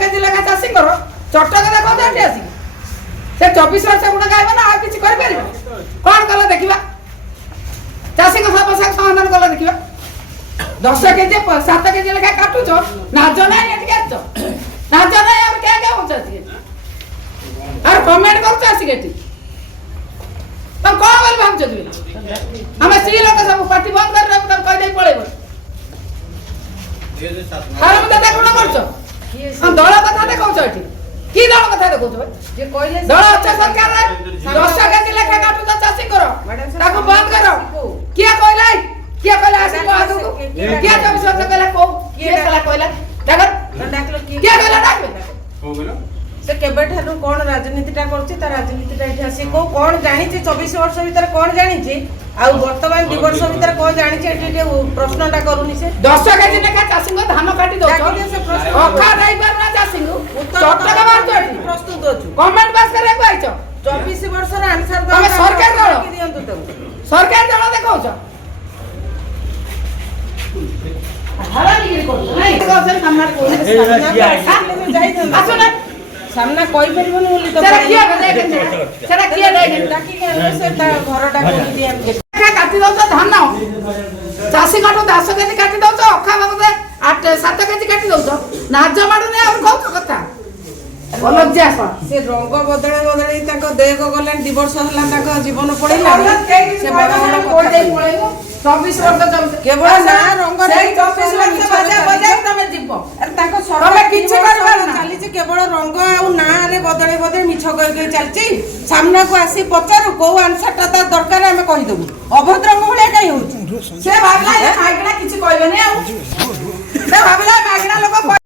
KG लेखा चाषी चटक देखो आसी से 24 वर्ष गुण गायब ना किसी कौन कल देखा चाषी समस्या समाधान कल देखा 10 केजी 7 केजी लेखा काटुच नाज ना नाज ना क्या क्या हो कमेंट कर तुम कौन बोल भावुच आम स्त्री लोक सब पार्टी बंद कर कहीदे पड़ेब कौन कर दल कथा देखा कि दल कथा देखा दल अच्छा सरकार 10 केजी लेखा काटुच चाषी बंद कर किए कहला किए कहला आसी किए 24 वर्ष कहला को किए कहला किए कहला से केबे ठानु कोन राजनीतिटा करछि त राजनीतिटा इठा से को कोन जानि छि 24 वर्ष भीतर कोन जानि छि आ वर्तमान 2 वर्ष भीतर कोन जानि छि एटे प्रश्नटा करूनी से 10 केजी लेखा चाषी को धान काटी दो अखा दै परना चाषी को चटका मार दो प्रस्तुत अछु कमेंट पास करे को आइछ 24 वर्ष रा आंसर दो सरकार दल दियंतु त सरकार दल देखाउछ हला निगरी को नहीं को से सामना को जाई आसो ना सामना कोई परिबन बोली तो सेरा किया दे डाकी के से घरटा को दिया काटी दो धान चाषी काटो 10 केजी काटी दो अखा बाबदे 7 केजी काटी दो नाज माडू ने और कहू कथा लज्जा से रंग बदले बदले ताको देह को गले 2 वर्ष हला ताको जीवन पड़ेला से बड़ा बड़ा कोड दे पळेगो 24 वर्ष केवल ना रंग से 24 वर्ष बजाय तमे जीव अरे ताको तमे किछि करबा ना चली जे केवल रंग आ ना रे बदले बदले मिछ कहि चलची सामना को आसी पचारू को आंसरटा त दरकार हमें कहि दबु अभद्र रंग भले काई होछ से भाबला मागना किछि कहबे नै से भाबला मागना लोक